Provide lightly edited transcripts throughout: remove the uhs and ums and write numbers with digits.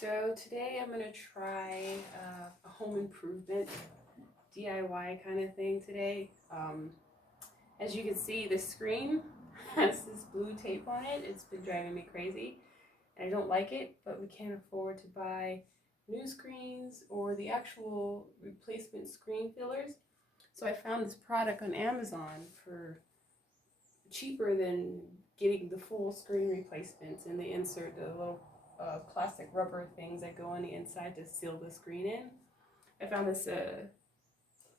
So today I'm going to try a home improvement DIY kind of thing today. As you can see, the screen has this blue tape on it. It's been driving me crazy and I don't like it, but we can't afford to buy new screens or the actual replacement screen fillers. So I found this product on Amazon for cheaper than getting the full screen replacements, and they insert the little plastic rubber things that go on the inside to seal the screen in. I found this,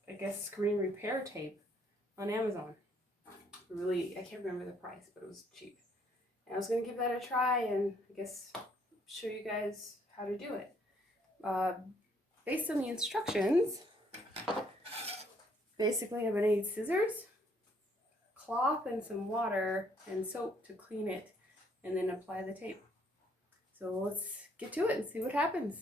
I guess, screen repair tape on Amazon. Really, I can't remember the price, but it was cheap. And I was going to give that a try and I guess show you guys how to do it. Based on the instructions, basically I'm going to need scissors, cloth, and some water and soap to clean it, and then apply the tape. So let's get to it and see what happens.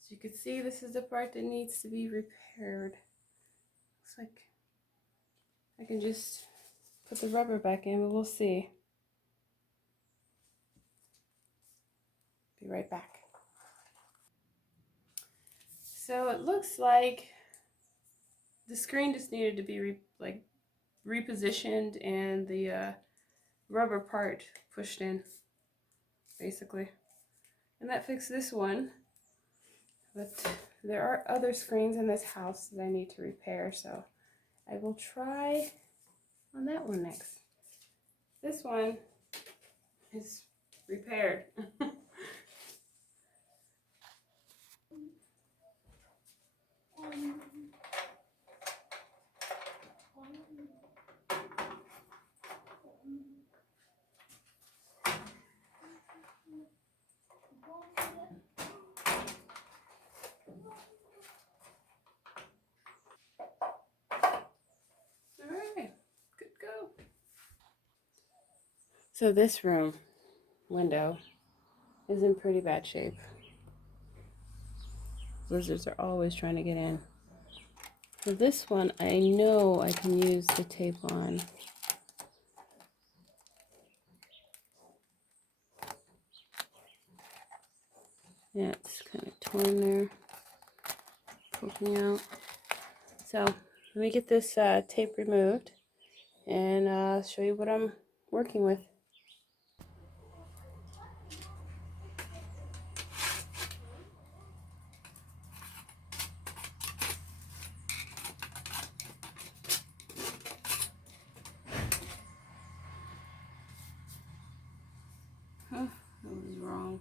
So you can see this is the part that needs to be repaired. Looks like I can just put the rubber back in, but we'll see. Be right back. So it looks like the screen just needed to be repositioned and the rubber part pushed in, basically. And that fixed this one. But there are other screens in this house that I need to repair, so I will try on that one next. This one is repaired. Alright, good go. So this room window is in pretty bad shape. Lizards are always trying to get in. For this one, I know I can use the tape on. Yeah, it's kind of torn there, poking out. So let me get this tape removed and show you what I'm working with. Huh, that was wrong.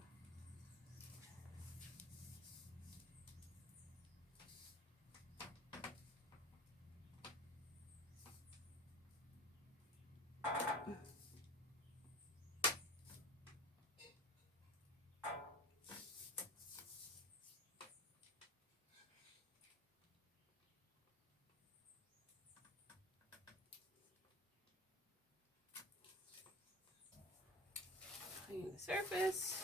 Clean the surface.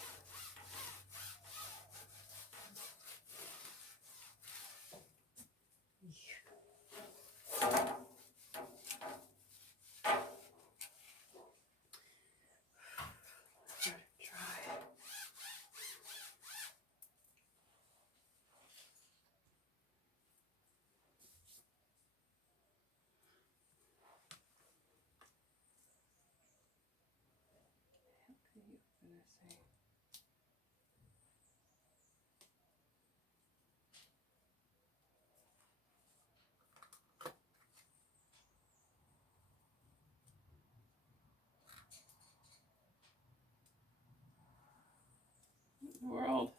World.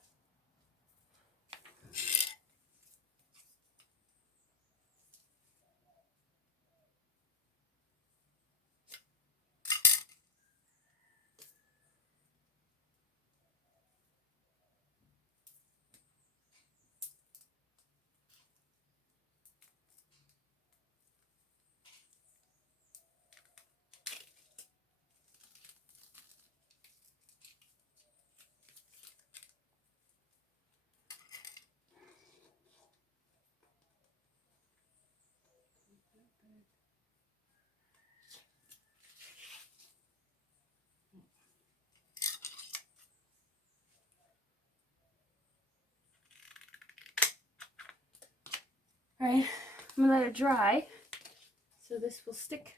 Alright, I'm gonna let it dry so this will stick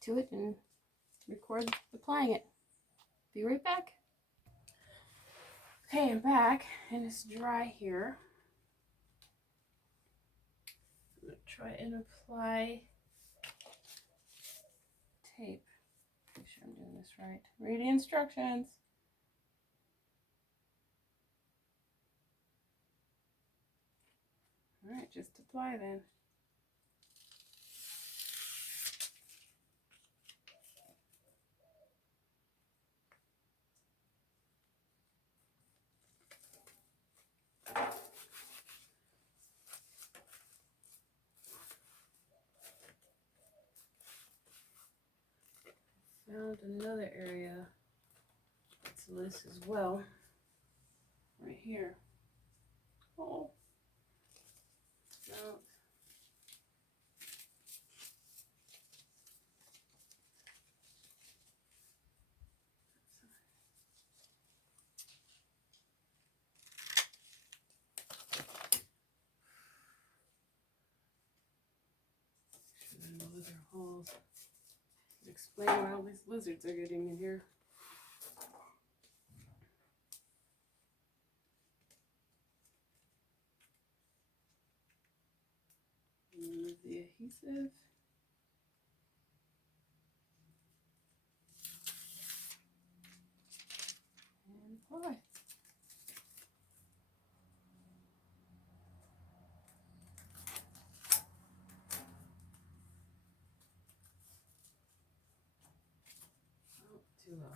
to it and record applying it. Be right back. Okay, I'm back and it's dry here. I'm gonna try and apply tape. Make sure I'm doing this right. Read the instructions. Alright, just apply then. Found another area that's loose as well. Right here. Oh. No. Should I know that they're holes? Explain why all these lizards are getting in here. Remove the adhesive. And apply. Oh, too low.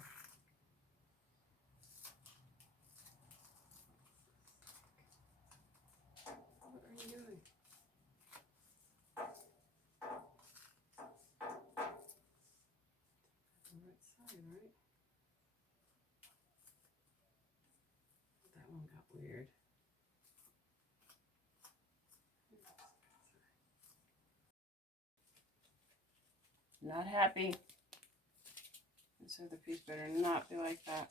What are you doing? The right side, right? That one got weird. Not happy. This other piece better not be like that.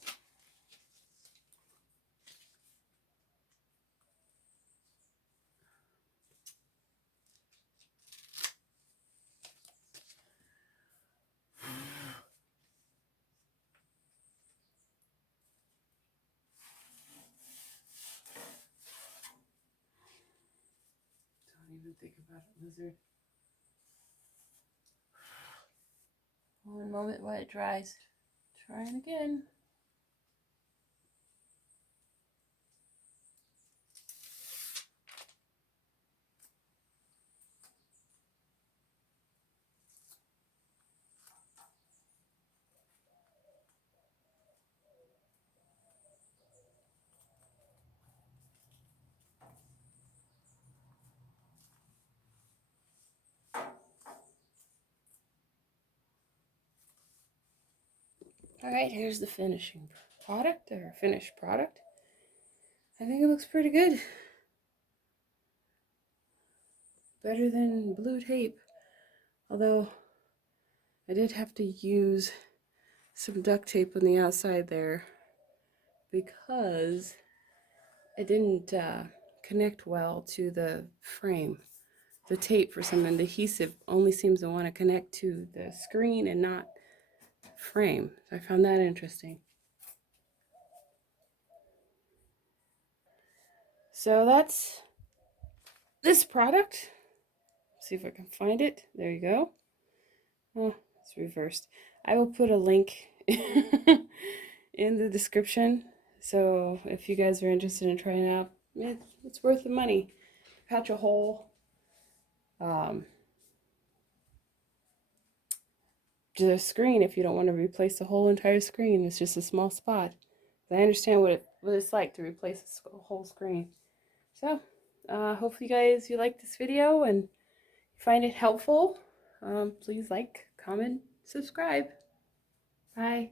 Don't even think about it, lizard. One moment while it dries. Trying again. Alright, here's the finishing product, or finished product. I think it looks pretty good. Better than blue tape. Although, I did have to use some duct tape on the outside there because it didn't connect well to the frame. The tape, for some reason, the adhesive only seems to want to connect to the screen and not frame. So I found that interesting. So that's this product. See if I can find it. There you go. Oh, it's reversed. I will put a link in the description. So if you guys are interested in trying it out, it's worth the money. Patch a hole. The screen, if you don't want to replace the whole entire screen, it's just a small spot. I understand what it's like to replace a whole screen. So, hopefully you like this video and find it helpful. Please like, comment, subscribe. Bye.